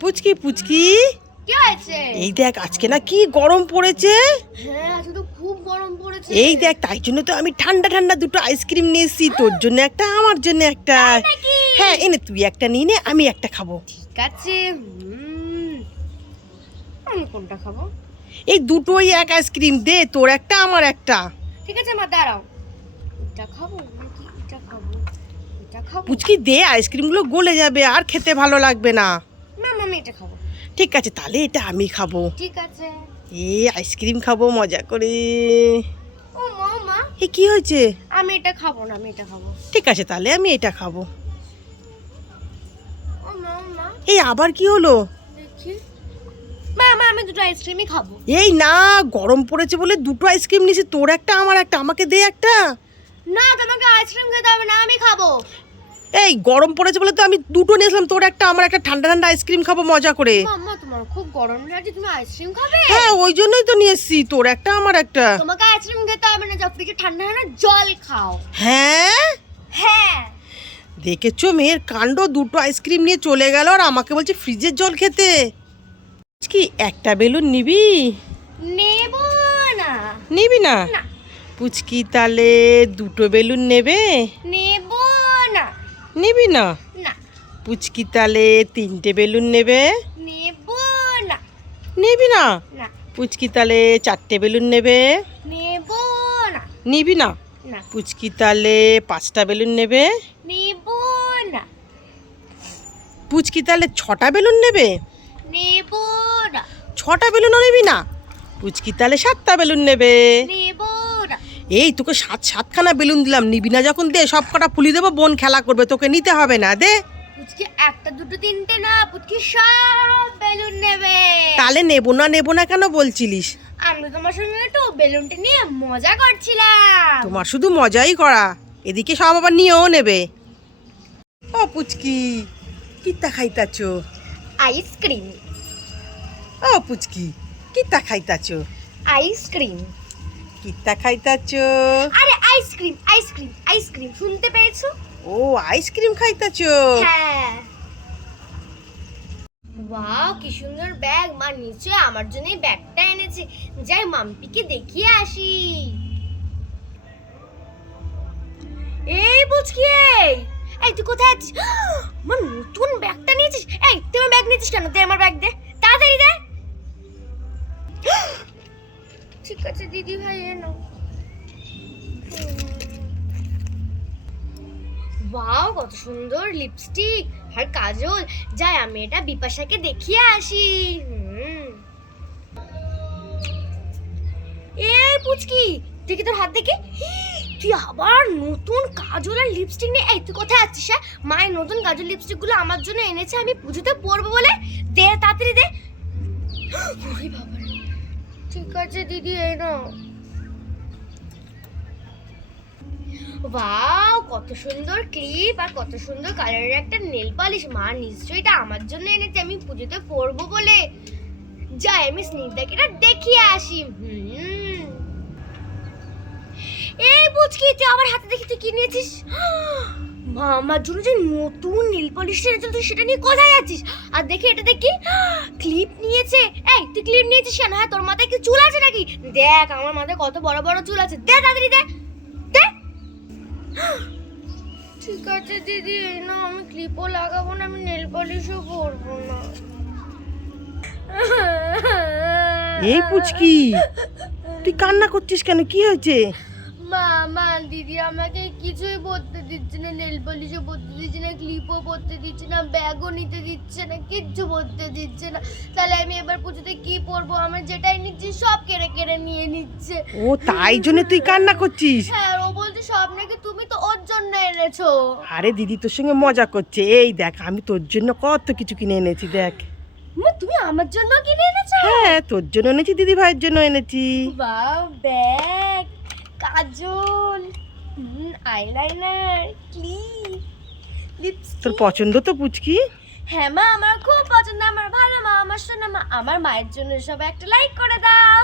পুচকি পুচকি। এই দেখ আজকে না কি গরম পড়েছে। হ্যাঁ গরম পড়েছে। এই দেখ তাই জন্য তো আমি ঠান্ডা ঠান্ডা দুটো আইসক্রিম নিয়ে এসেছি তোর জন্য একটা আমার জন্য একটা। হ্যাঁ এনে তুই একটা নিয়ে নে আমি একটা খাব। ঠিক আছে কোনটা খাব? এই দুটোই এক আইসক্রিম দে তোর একটা আমার একটা। ঠিক আছে মা দাঁড়াও। এটা খাব? নাকি এটা খাব? এটা খাব? পুচকি দে আইসক্রিমগুলো গলে যাবে আর খেতে ভালো লাগবে না। এটা খাব। ঠিক আছে তাহলে এটা আমি খাব। ঠিক আছে। এই আইসক্রিম খাব মজা করে। ও মা এ কি হয়েছে? আমি এটা খাব না আমি এটা খাব। ঠিক আছে তাহলে আমি এটা খাব। ও মা এই আবার কি হলো? দেখি। মা মা আমি দুটো আইসক্রিমই খাব। এই না গরম পড়েছে বলে দুটো আইসক্রিম নিয়েছি তোর একটা আমার একটা আমাকে দে একটা। না তোমাকে আইসক্রিম খেতে হবে না আমি খাব। এই গরম পড়েছে বলে তো আমি দুটো নিয়েছিলাম তোর একটা আমার একটা ঠান্ডা ঠান্ডা আইসক্রিম খাব মজা করে। মাম্মা তোমার খুব গরম লাগছে তুমি আইসক্রিম খাবে? হ্যাঁ ওই জন্যই তো নিয়ে এসছি। তোর একটা আমার একটা। তোমাকে আইসক্রিম খেতে হবে না ফ্রিজে ঠান্ডা ঠান্ডা জল খাও। হ্যাঁ? হ্যাঁ। দেখেছ মেয়ের কাণ্ড? দুটো আইসক্রিম নিয়ে চলে গেল আর আমাকে বলছে ফ্রিজের জল খেতে। কি একটা বেলুন নিবি? নেব না। নিবি না? পুচকি তাহলে দুটো বেলুন নেবে? নেব নিবি না? পুচকি তালে তিনটে বেলুন নেবে? নেব না। নিবি না? না। পুচকি তালে চারটে বেলুন নেবে? নেব না। নিবি না? না। পুচকি তালে পাঁচটা বেলুন নেবে? নেব না। পুচকি তালে ছটা বেলুন নেবে? নেব না। ছটা বেলুনও নিবি না? পুচকি তালে সাতটা বেলুন নেবে? এই তোকে সাত সাতখানা বেলুন দিলাম নিবি না যখন দে সব কটা ফুলি দেবো বোন খেলা করবে তোকে নিতে হবে না দে। পুচকি একটা দুটো তিনটে না পুচকি সব বেলুন নেবে। তাহলে নেব না নেব না কেন বলছিলিস? আমি তোমার সঙ্গে একটু বেলুনটা নিয়ে মজা করছিলাম। তোমার শুধু মজাই করা এদিকে সব আবার নিয়েও নেবে। ও পুচকি কিত্তা খাইতাছ? আইসক্রিম ও পুচকি কিত্তা খাইতাছ? আইসক্রিম কিত্তা খাইতাছ? আরে ice cream ice cream ice cream শুনতে পেয়েছ? ও আইসক্রিম খাইতাছ? হ্যাঁ। ওয়াও কি সুন্দর ব্যাগ মা নিশ্চয় আমার জন্য এই ব্যাগটা এনেছে। যাই মাম্পিকে দেখিয়ে আসি। এই বুঝকি এই। এই তুই কোথায় আছিস? আমার নতুন ব্যাগটা নিয়েছিস? এই তুই আমার ব্যাগ নিয়েছিস কেন? তুই আমার ব্যাগ দে। দিদি ভাই, এনো। ওয়াও, কত সুন্দর লিপস্টিক আর কাজল, যাই আমি এটা বিপাশাকে দেখিয়ে আসি। এই পুচকি, দেখি তোর হাত দেখি। তুই আবার নতুন কাজল আর লিপস্টিক নিয়ে এই তুই কোথায় আছিস হ্যাঁ? মায়ের নতুন কাজল লিপস্টিকগুলো আমার জন্য এনেছে, আমি পুজোতে পরবো বলে? দে, তাড়াতাড়ি দে। বাবারে ঠিক আছে, দিদি, এই নাও। কত সুন্দর ক্লিপ আর কত সুন্দর কালারের একটা নেল পালিশ মা, নিশ্চয়ই এটা আমার জন্য এনেছে, আমি পুজোতে পরবো বলে। যাই, আমি স্নিগ্ধাকে এটা দেখিয়ে আসি। হুম। এই বুঝকি তুই আমার হাতে দেখি, তুই কি নিয়েছিস? মা আমার জন্য যে নতুন নীল পলিশটা এনেছিল তুই সেটা নিয়ে কোথায় যাচ্ছিস আর দেখি এটা দেখি ক্লিপ নিয়েছে। এই তুই ক্লিপ নিয়েছিস কেন? হ্যাঁ তোর মাথায় কি চুল আছে নাকি? দেখ আমার মাথায় কত বড় বড় চুল আছে। দে তাড়াতাড়ি দে দে। ঠিক আছে দিদি এই না আমি ক্লিপও লাগাবো না আমি নেল পলিশও করব না। এই পুচকি তুই কান্না করছিস কেন? কি হয়েছে? মা মা দিদি আমাকে কিছুই পরতে দিচ্ছে না নেল পলিশও পরতে দিচ্ছে না ক্লিপও পরতে দিচ্ছে না ব্যাগও নিতে দিচ্ছে না কিচ্ছু পরতে দিচ্ছে না। তাহলে আমি এবার পুজোতে কি পরবো? আমার যেটাই নিচ্ছি সব কেড়ে কেড়ে নিয়ে নিচ্ছে। ও তাই জন্য তুই কান্না করছিস? হ্যাঁ ও বলছে সব নাকি তুমি তো ওর জন্য এনেছো। আরে দিদি তোর সঙ্গে মজা করছে। এই দেখ আমি তোর জন্য কত কিছু কিনে এনেছি দেখ। মা তুমি আমার জন্য কিনে এনেছো? হ্যাঁ তোর জন্য এনেছি দিদি ভাইয়ের জন্য এনেছি। বাহ ব্যাগ। কাজল। আইলাইনার ক্লিপ তোর পছন্দ তো পুচকি? হ্যাঁ মা আমার খুব পছন্দ। আমার ভালো মা আমার শোনা মা আমার মায়ের জন্য সব একটা লাইক করে দাও।